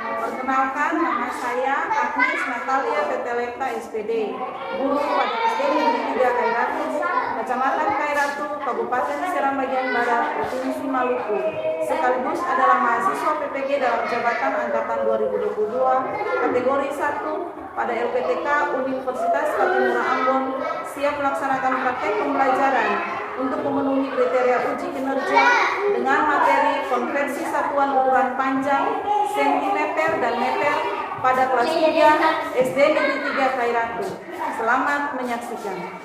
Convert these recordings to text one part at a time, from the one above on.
Perkenalkan, nama saya Agnes Natalia Peteleta SPD, guru pada SD Negeri 3 Kairatu, Kecamatan Kairatu, Kabupaten Seram Bagian Barat, Provinsi Maluku. Sekaligus adalah mahasiswa PPG dalam jabatan angkatan 2022, kategori 1 pada LPTK Universitas Patimura Ambon, siap melaksanakan praktek pembelajaran untuk memenuhi kriteria uji kinerja dengan materi konversi satuan ukuran panjang, sentimeter dan meter pada kelas 3 SD Negeri 3 Kairatu. Selamat menyaksikan.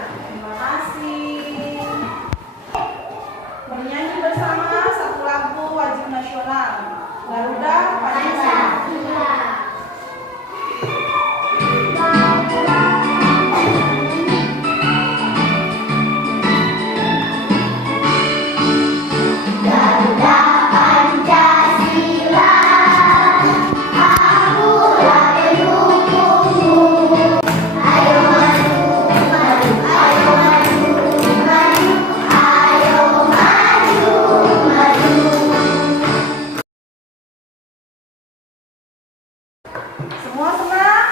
Terima kasih. Bernyanyi bersama satu lagu wajib nasional, Garuda Pancasila. Semua senang?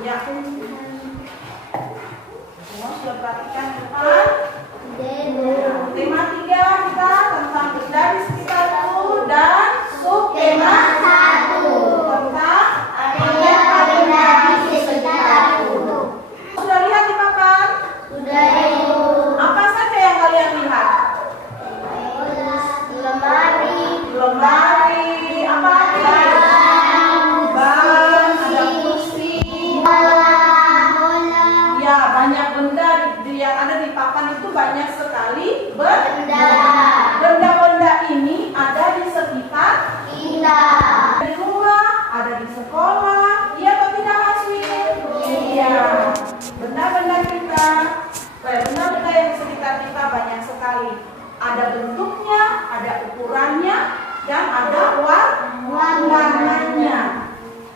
Ya. Semua sudah perhatikan depan? Tema 3 kita tentang benda di sekitarku dan subtema 1 tentang ada benda di sekitarku. Sudah lihat di papan? Sudah, Ibu. Apa saja yang kalian lihat? Lemari, apa lagi? Ban, ada kursi. Ya, banyak benda yang ada di papan itu banyak sekali benda. Benda-benda ini ada di sekitar kita. Di rumah, ada di sekolah. Iya atau tidak, Aswin? Iya. Benda-benda kita, benda-benda yang di sekitar kita banyak sekali. Ada bentuknya, ada ukurannya, dan ada warnanya.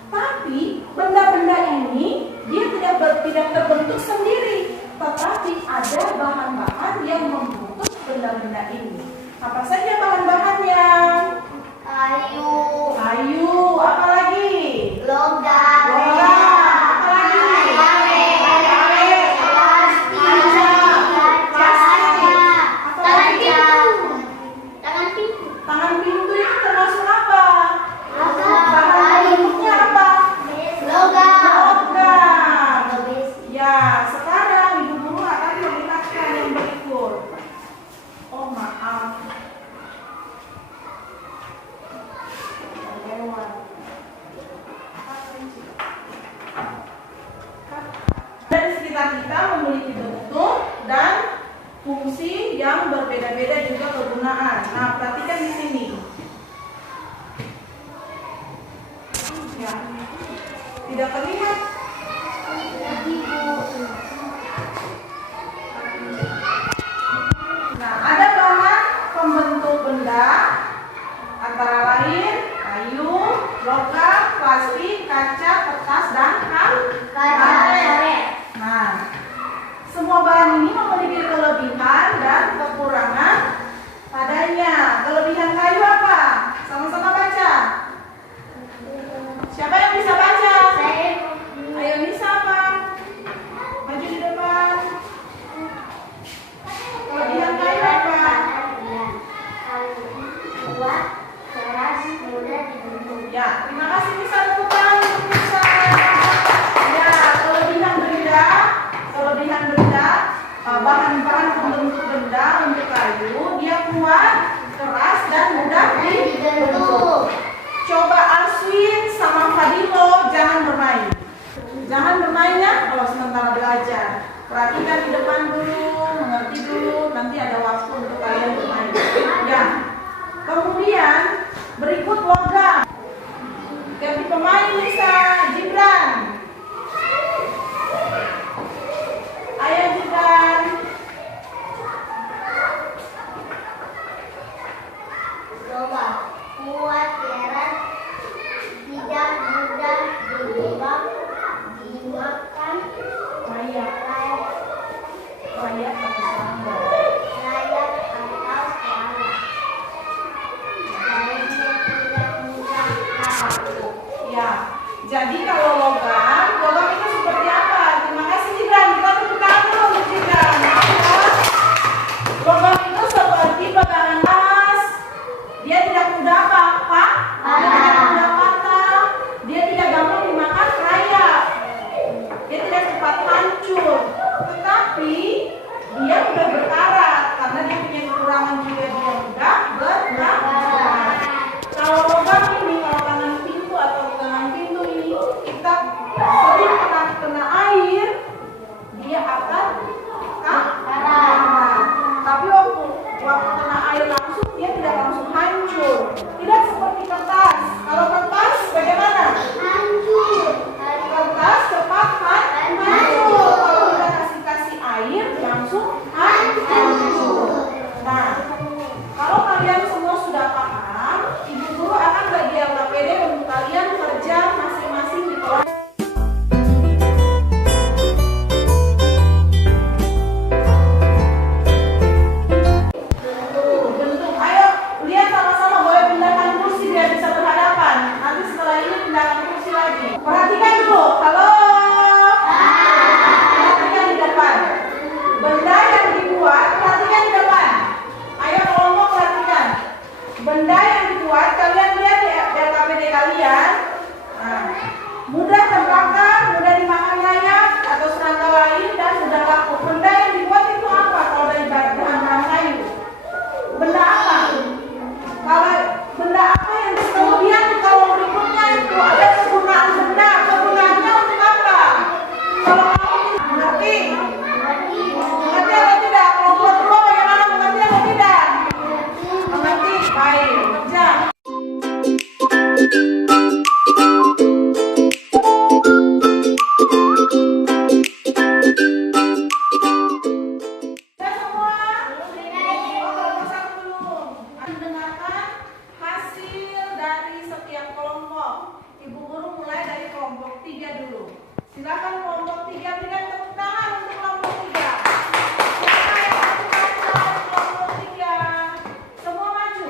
Tapi benda-benda ini dia tidak terbentuk sendiri, tetapi ada bahan-bahan yang membentuk benda-benda ini. Apa saja bahan-bahannya? Kayu, Apa lagi? logam, Apa lagi? Tangan pintu itu termasuk apa? Bahan bentuknya apa? Logam. Ya, sekarang Ibu Guru akan melihatkan yang berikut. Oh, maaf. Dari sekitar kita memiliki bentuk dan fungsi yang berbeda-beda juga kegunaan. Nah, perhatikan di sini. Ya, tidak terlihat. Nah, ada bahan pembentuk benda antara lain kayu, logam, plastik, kaca, kertas, dan karet. Nah, semua bahan ini memiliki kelebihan dan kekurangan padanya. Kelebihan kayu apa? Sama-sama baca. Siapa yang bisa baca? Ayo, Nisa apa? Maju di depan. Kelebihan kayu apa? Kuat, keras, mudah dibentuk. Ya, terima kasih Nisa, tepuk tangan untuk Nisa. Ya, kelebihan benda, bahan-bahan pembentuk benda untuk kayu, dia kuat, keras, dan mudah Dia tidak mudah apa? Dia tidak mudah patah. Dia tidak gampang dimakan rayap. Dia tidak cepat hancur. Tetapi dia mudah berkarat karena dia punya kekurangan juga, dia mudah berkarat. Kalau logam ini, kalau tangan pintu atau tangan pintu ini kita sering kena air, dia akan karat. Tapi waktu kena air langsung, dia tidak langsung hancur. Tidak seperti kertas. Kalau kertas bagaimana? Hancur. Kertas cepat hancur. Kalau kita kasih air langsung hancur. Nah, kalau kalian semua sudah paham, ibu guru akan bagi LKPD untuk kalian kerja masing-masing di kelas. Bentuk, ayo lihat sama-sama, boleh pindahkan kursi biar bisa berhadapan. Nanti setelah ini pindahkan kursi lagi. Perhatikan dulu, halo. Perhatikan di depan. Benda yang dibuat, perhatikan di depan. Ayo kelompok perhatikan. Benda yang dibuat, kalian lihat di LKPD kalian. Nah, mudah terbakar, mudah dimakan rayap atau serangga lain, dan mudah laku. Benda yang dibuat itu apa kalau dari bahan kayu? Benda apa? Kalau benda apa yang kemudian kalau berikutnya itu ada kegunaan benda, kegunaannya untuk apa? Kalau kamu mengerti? Mengerti atau tidak? Kelompok dua bagaimana, mengerti atau tidak? Mengerti? Baik, kerja. Sudah semua? Kelompok satu dulu. Mendengarkan hasil dari setiap kelompok. Ibu guru mulai dari kelompok 3 dulu. Silakan kelompok 3, berikan tepuk tangan untuk kelompok 3. Kelompok 3. Semua maju.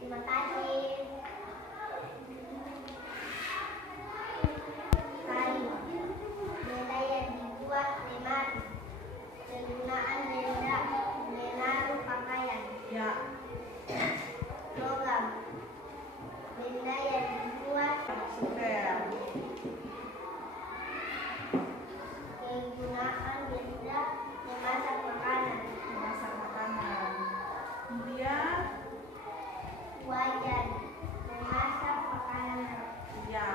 Terima kasih. Kayu. Benda yang dibuat lemari. Kegunaan benda menaruh pakaian. Ya. Logam. Benda yang dibuat Super. kegunaan benda memasak makanan. Memasak makanan. Kemudian, Wajan. Memasak makanan. ya.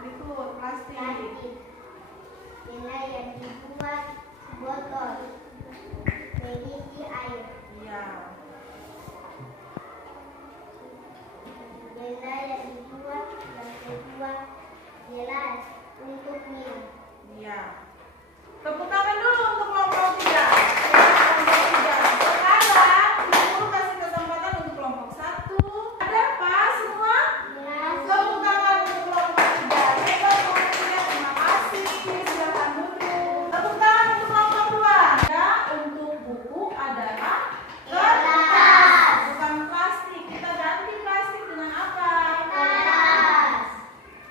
Berikut plastik. Plastik. Benda yang dibuat botol. Mengisi air. Ya. Benda yang dibuat yang kedua gelas untuk minum. Ya. Tepuk tangan dulu untuk kelompok 3. Kelompok 3. Sekarang ibu guru kasih kesempatan untuk kelompok 1. Ada apa semua? Tepuk tangan untuk kelompok 3. Kelompok 3, terima kasih. Silakan duduk. Tepuk tangan untuk kelompok 2. Ya, untuk buku adalah kertas. Bukan plastik. Kita ganti plastik dengan apa? Kertas.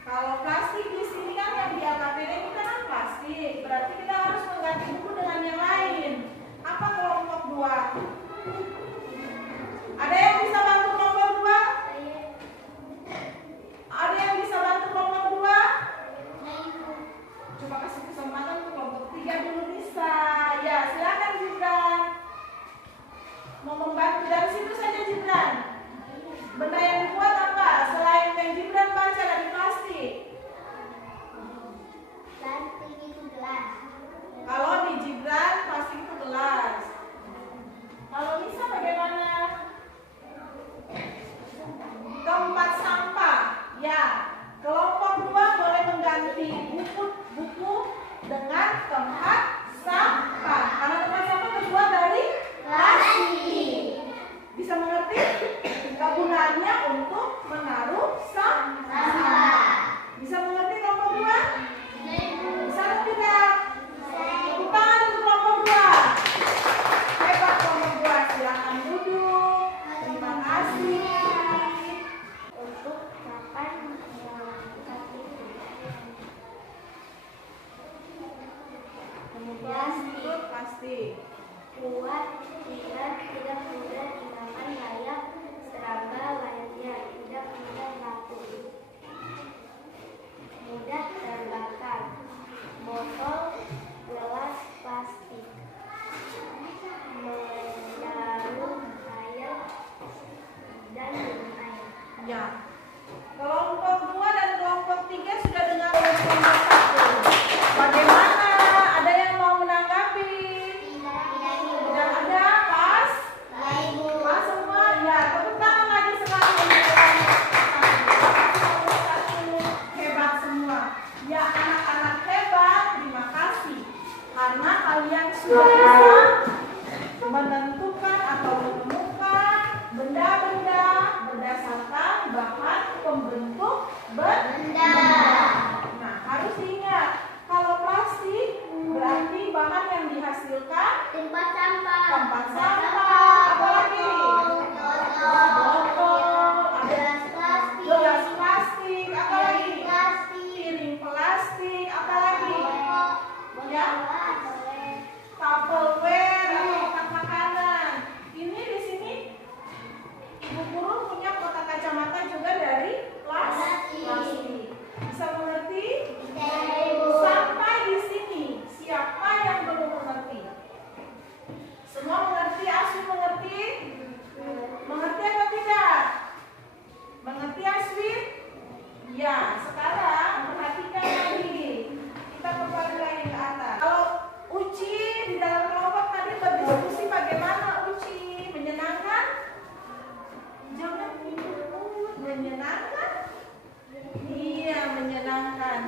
Kalau plastik di sini kan yang di LKPD kita kan plastik. Berarti kita harus mengganti buku dengan yang lain. Apa kelompok 2? Ada yang bisa bantu kelompok 2? Ada yang bisa bantu kelompok 2? Coba kasih kesempatan untuk kelompok 3 dulu bisa. Ya, silakan Gibran. Mau membantu dari situ saja Gibran. Benda yang dibuat apa? Selain yang Gibran baca dari plastik. Plastik itu gelas. Kalau di Gibran plastik itu gelas. Kalau bisa bagaimana? Tempat sampah. Ya, kelompok 2 boleh mengganti buku dengan tempat sampah. Karena tempat sampah terbuat dari plastik. Ya. Kelompok 2 dan kelompok 3 sudah dengar kelompok 1. Bagaimana? Ada yang mau menanggapi? Tidak ada? Pas? Pas semua? Ya, tepuk tangan lagi sekali untuk kelompok 1. Hebat semua. Ya, anak-anak hebat, terima kasih. Karena kalian sudah bisa menentukan atau menemukan benda-benda berdasarkan bahan pembentuk benda. Nah, harus diingat, kalau plastik berarti bahan yang dihasilkan Tempat sampah. tempat sampah. Apa lagi? Botol, ada Gelas plastik. gelas plastik, apa lagi? Plastik. Piring plastik, apa lagi? Ya, Boleh. Tupperware atau kotak makanan. Ini di sini Ibu guru punya kotak kacamata juga dari plastik. Bisa mengerti? Sampai di sini, siapa yang belum mengerti? Semua mengerti? Aswi mengerti? Mengerti atau tidak? Mengerti Aswi? Ya, sekarang perhatikan lagi. Kita kembali lagi ke atas. Kalau Uci di dalam kelompok tadi berdiskusi bagaimana Uci? Menyenangkan? Jangan menyenangkan? Iya, menyenangkan.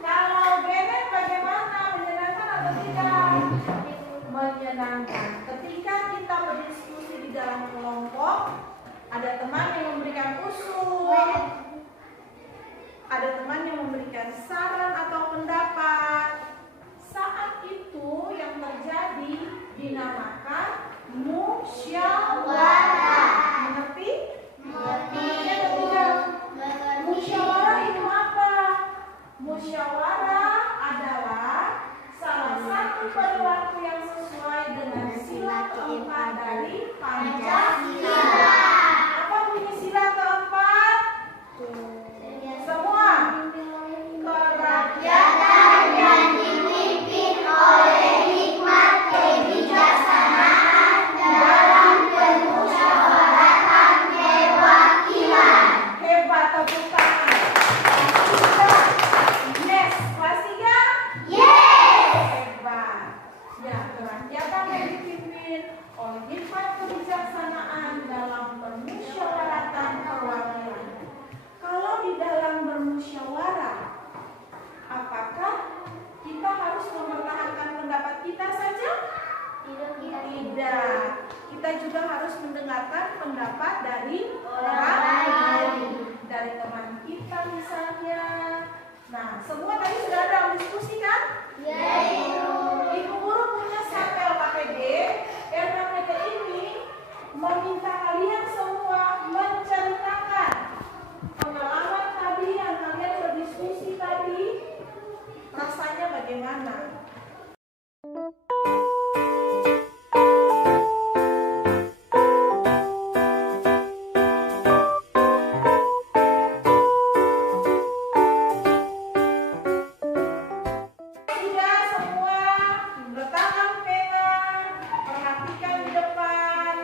Kalau Benen bagaimana? Menyenangkan atau tidak? Menyenangkan. Ketika kita berdiskusi di dalam kelompok, ada teman yang memberikan usul, ada teman yang memberikan saran atau pendapat. Saat itu yang terjadi dinamakan musyawarah. Mengerti? Mengerti atau tidak? Musyawarah itu apa? Musyawarah adalah salah satu perilaku yang sesuai dengan sila keempat dari Pancasila. Apa bunyi sila keempat? Semua. Kerakyatan yang dipimpin oleh hikmat kebijaksanaan dalam permusyawaratan kewakilan. Hebat, tepuk tangan. Yes, kelas 3? Yes. Hebat. Ya, kerakyatan yang dipimpin oleh hikmat kebijaksanaan dalam permusyawaratan perwakilan. Kalau di dalam bermusyawarah, apakah kita harus mempertahankan pendapat kita saja? Tidak. Kita juga harus mendengarkan pendapat dari orang lain. Dari teman kita misalnya. Nah, semua tadi sudah ada diskusi kan? Ibu guru punya sampel KPD. RKPD ini meminta kalian semua menceritakan pengalaman tadi yang kalian berdiskusi tadi. Rasanya bagaimana? Sudah semua bertangan pena, perhatikan di depan.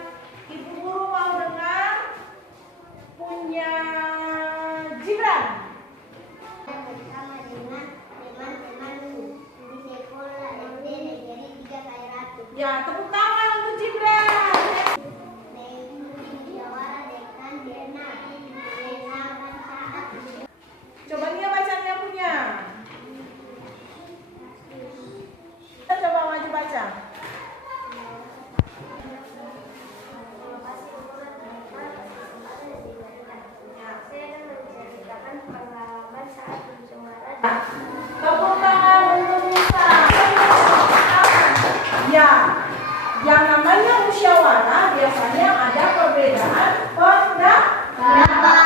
Ibu guru mau dengar punya Gibran. Bersama dengan teman-temanmu di sekolah SD Negeri 3 Kairatu. Ya, tepuk tangan untuk Gibran. Mengikuti musyawarah dengan benar. Mengenalkan saat Coba dia bacanya punya. Kita coba maju baca. Saya akan menceritakan pengalaman saat bermusyawarah. Tepuk tangan untuk Nisa. Ya, yang namanya musyawarah biasanya ada perbedaan pendapat.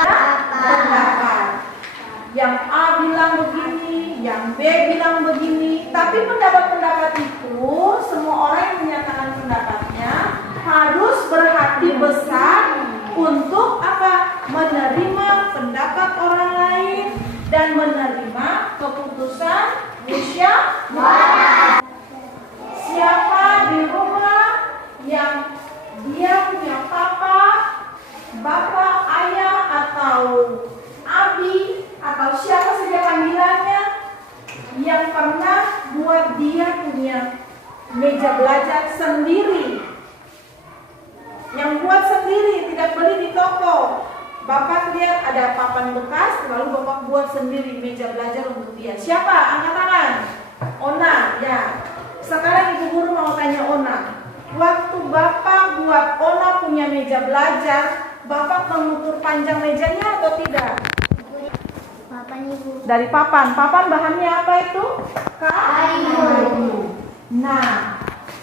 Yang A bilang begini, yang B bilang begini. Tapi pendapat-pendapat itu, semua orang yang menyatakan pendapatnya harus berhati besar untuk apa? Menerima pendapat orang lain dan menerima keputusan musyawarah. Siapa di rumah yang dia punya papa, bapak, ayah, atau yang buat sendiri, tidak beli di toko. Bapak lihat ada papan bekas, lalu Bapak buat sendiri meja belajar untuk dia. Siapa? Angkat tangan. Ona, ya. Sekarang Ibu Guru mau tanya Ona. Waktu Bapak buat Ona punya meja belajar, Bapak mengukur panjang mejanya atau tidak? Papan Ibu. Dari papan. Papan bahannya apa itu? Kayu. Nah,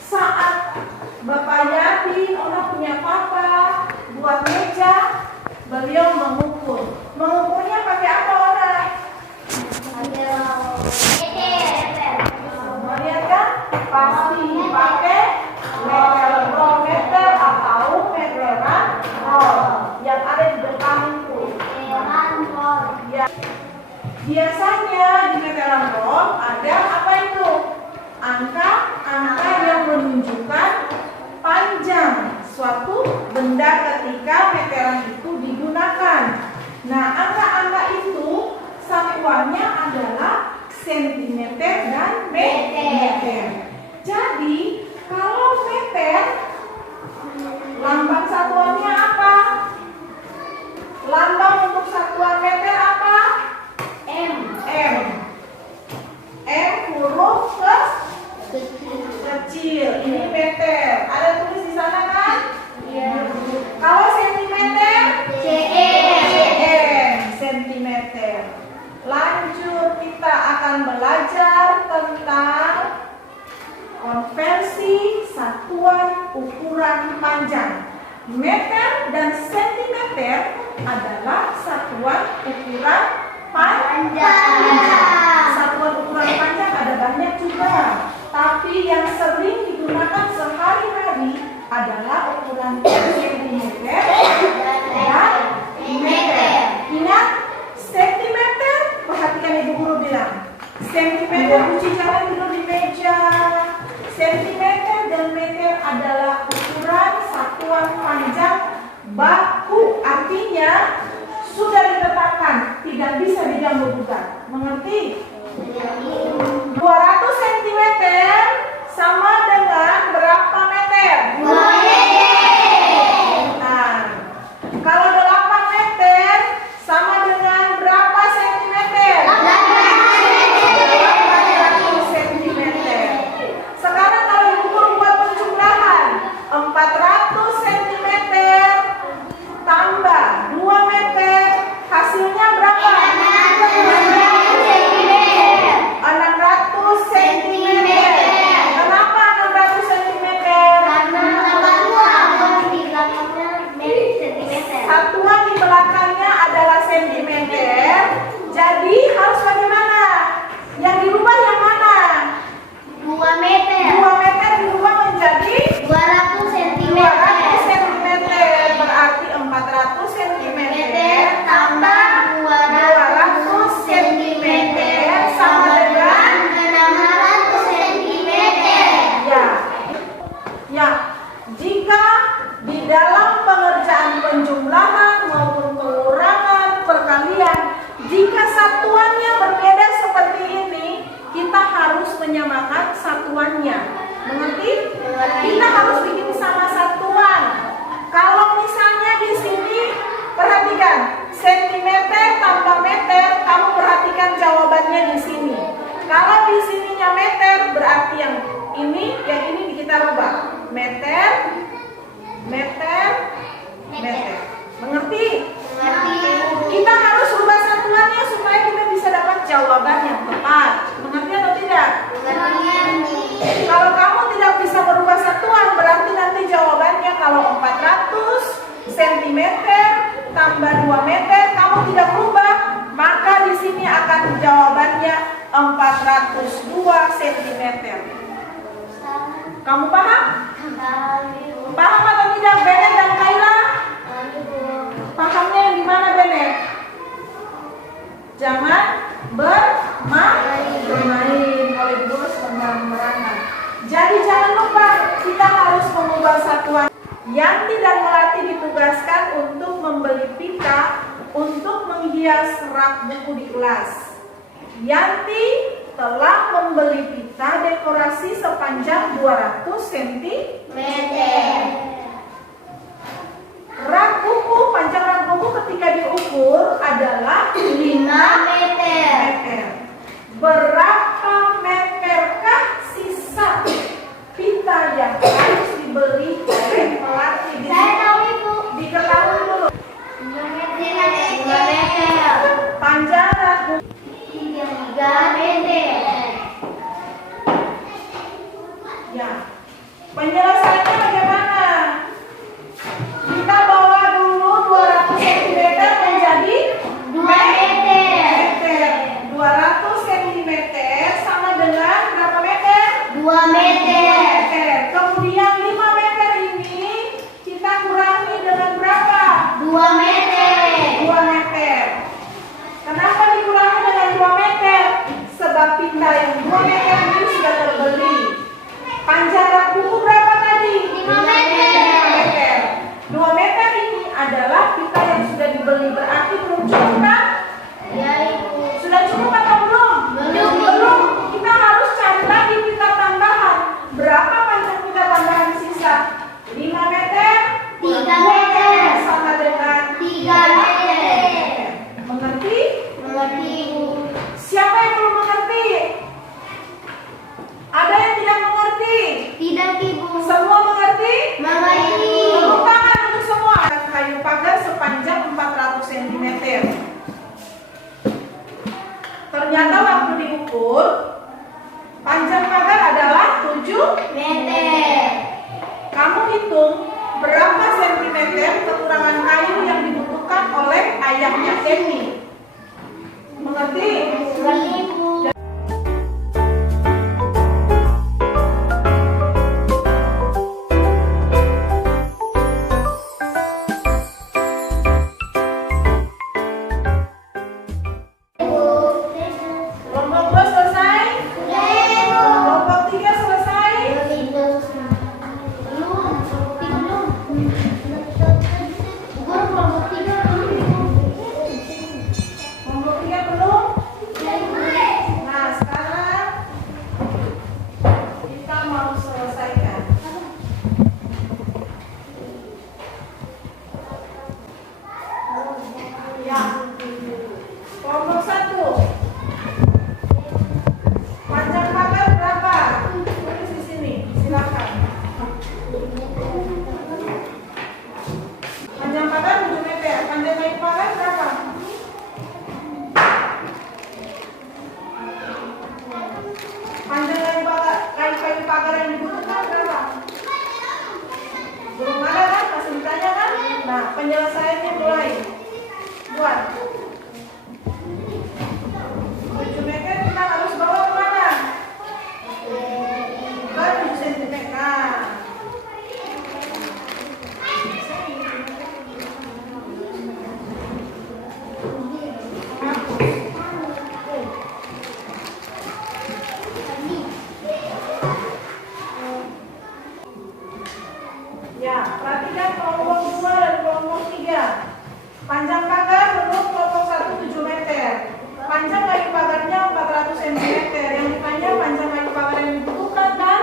saat Bapak Yadi, Ona punya papa, buat meja, beliau mengukur. Mengukurnya pakai apa, Ona? Mau lihat kan? Pasti pakai meter atau meteran roll yang ada di depan itu. Ya. Biasanya di meteran roll ada apa itu? Angka yang menunjukkan panjang suatu benda ketika meteran itu digunakan. Nah, angka-angka itu satuannya adalah sentimeter dan meter. Jadi, kalau meter, lambang satuannya apa? Lambang untuk satuan meter apa? M. M huruf kecil. Ini meter. Ada tulis di sana kan? Iya. Kalau sentimeter? cm. Sentimeter. Lanjut, kita akan belajar tentang konversi satuan ukuran panjang. Meter dan sentimeter adalah satuan ukuran panjang. Satuan ukuran panjang ada banyak juga, tapi yang sering digunakan sehari-hari adalah ukuran sentimeter dan meter. Ingat, sentimeter, perhatikan Ibu Guru bilang, sentimeter uji jangan tidur di meja. Sentimeter dan meter adalah ukuran satuan panjang baku, artinya sudah ditetapkan, tidak bisa diganggu-gugat. Mengerti? 200 cm sama dengan berapa meter? 2 meter. Nah, kalau 8 meter sama dengan berapa sentimeter? 800 cm. Sekarang kalau Ibu Guru buat penjumlahan, 400 cm tambah 2 meter, hasilnya berapa? 600 cm. Kenapa 600 cm? Satuan di belakangnya adalah sentimeter. Jadi harus bagaimana? Yang dirubah yang mana? 2 meter. 2 meter dirubah menjadi 200 cm. 200 cm. Berarti 400 cm tambah 200 cm sama dengan 600 cm. Ya, jika di dalam pengerjaan penjumlahan maupun pengurangan perkalian, jika satuannya berbeda seperti ini, kita harus menyamakan satuannya. Mengerti? Kita harus bikin sama satuan. Kalau misalnya di sini, perhatikan, sentimeter tambah meter, kamu perhatikan jawabannya di sini. Kalau di sininya meter, berarti yang ini kita rubah. Meter. Mengerti? Kita harus rubah satuannya supaya kita bisa dapat jawaban yang tepat. Mengerti atau tidak? Kalau kamu tidak bisa merubah satuan, berarti nanti jawabannya kalau 400 cm tambah 2 meter, kamu tidak berubah, maka di sini akan jawabannya 402 cm. Kamu paham? Paham atau tidak, Benet dan Kaila? Pahamnya yang di mana, Benet? Jangan bermain kalau Ibu Guru sembarangan. Jadi jangan lupa kita harus mengubah satuan. Yang tidak melatih ditugaskan untuk membeli pita untuk menghias rak buku di kelas. Yanti telah membeli pita dekorasi sepanjang 200 cm. 2 meter. 2 meter. Kenapa dikurangi dengan 2 meter? Sebab pita yang 2 meter ini sudah terbeli. Panjang rak buku berapa tadi? 5 meter. 5 meter. 2 meter ini adalah pita yang sudah dibeli, berarti belum cukup kan? Ya, Ibu. Sudah cukup atau belum? Belum. Belum. Kita harus cari lagi pita tambahan. Berapa panjang pita tambahan sisa? 5 meter. 3 meter. Sama dengan 3 meter. Mengerti? Mengerti, Ibu. Siapa yang belum mengerti? Ada yang tidak mengerti? Tidak, Ibu. Semua mengerti? Mengerti. Tepuk tangan untuk semua. Kayu pagar sepanjang 400 cm. Ternyata waktu diukur, panjang pagar adalah 7 Meter. Kamu hitung berapa sentimeter kekurangan kayu yang dibutuhkan oleh ayahnya Emi. Mengerti? Mengerti, Ibu. Kelompok 2 selesai? Kelompok 3 selesai? Kelompok 3 belum? Nah, sekarang kita mau selesaikan. Ya. Kelompok 1. Panjang pagar berapa? Tulis di sini, silakan. Panjang pagar 7 meter. Panjang kayu pagar berapa? Panjang kayu pagar yang dibutuhkan berapa? Belum ada kan? Masih ditanya kan? Nah, penyelesaiannya mulai. Buat 7 meter kita harus bawa kemana? Ke 7 cm. Ya, perhatikan kelompok 2 dan kelompok 3. Panjang pagar menurut kelompok 1 7 meter. Panjang kayu pagarnya 400 cm. Yang ditanya panjang kayu pagar yang dibutuhkan kan?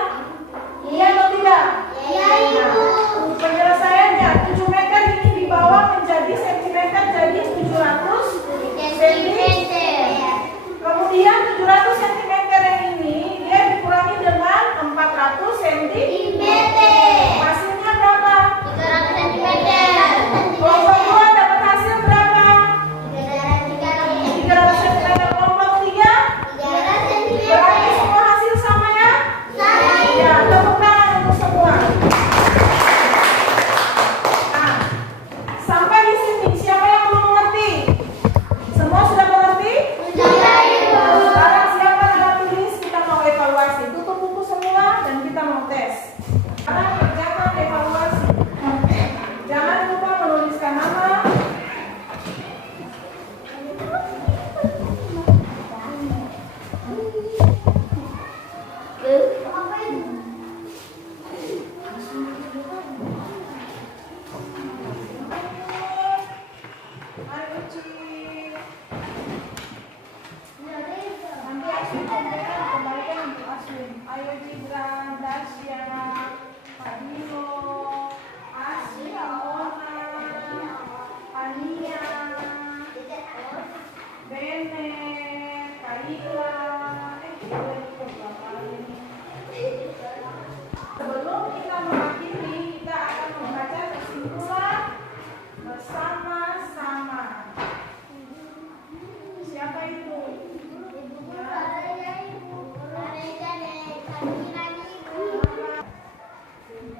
Iya atau tidak? Iya, Ibu. Nah, penyelesaiannya 7 meter ini dibawa menjadi sentimeter jadi 700 cm. Kemudian 700 cm yang ini dia dikurangi dengan 400 cm. Hasilnya berapa? 300 cm. Kelompok 2 dapat hasil berapa? 300 cm. Kelompok 3 berarti semua hasil sama ya? Ya, tepuk tangan untuk semua. Nah, sampai di sini siapa yang belum mengerti? Semua sudah mengerti? Sekarang silakan ada tulis, kita mau evaluasi. Tutup buku semua dan kita mau tes. Sekarang kerjakan evaluasi. Jangan lupa menuliskan nama. Ayo Ci. Nanti Aswin kembalikan untuk Aswin. Ayo Citra, Dasya, Kak Dilo, Asya, Ona, Ania, Benet, Kak Ila. Sebelum kita mengakhiri, kita akan membaca kesimpulan bersama-sama. Siapa itu?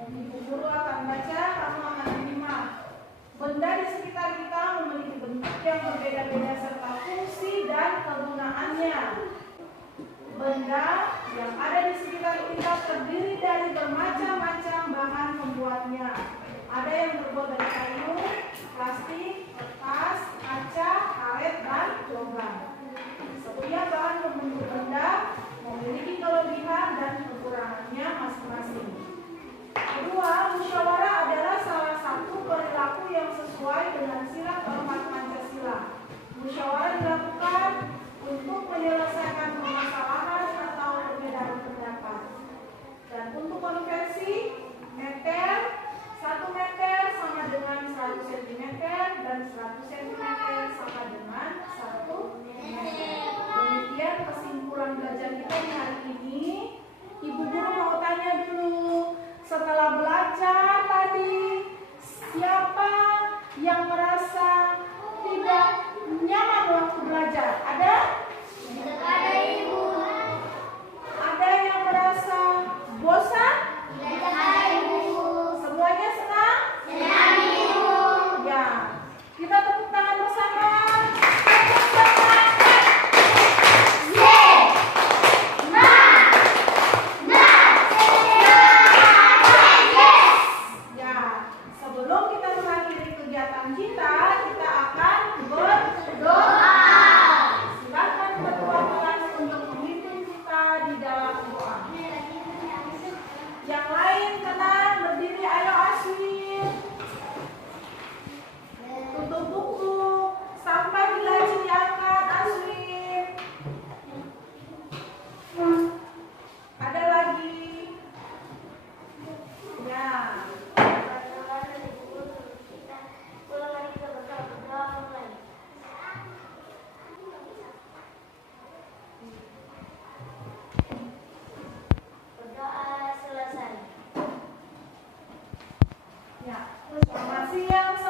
Ibu guru akan baca, kamu akan menyimak. Benda di sekitar kita memiliki bentuk yang berbeda-beda serta fungsi dan kegunaannya. Benda yang ada di sekitar kita terdiri dari bermacam-macam bahan pembuatnya. Ada yang terbuat dari kayu, plastik, yang merasa tidak nyaman waktu belajar? Ada? Ada Ibu. Ada yang merasa bosan? Ada Ibu. Semuanya senang? Senang Ibu. Ya, kita tepuk tangan bersama. Ya, sebelum kita mengakhiri kegiatan kita akan berdoa. Silakan ketua kelas untuk memimpin kita di dalam doa. Yang lain tenang, berdiri, ayo Aswin. Tutup buku, sampah di laci diangkat, Aswin. Ada lagi? Ya. Berdoa selesai. Ya. Selamat siang.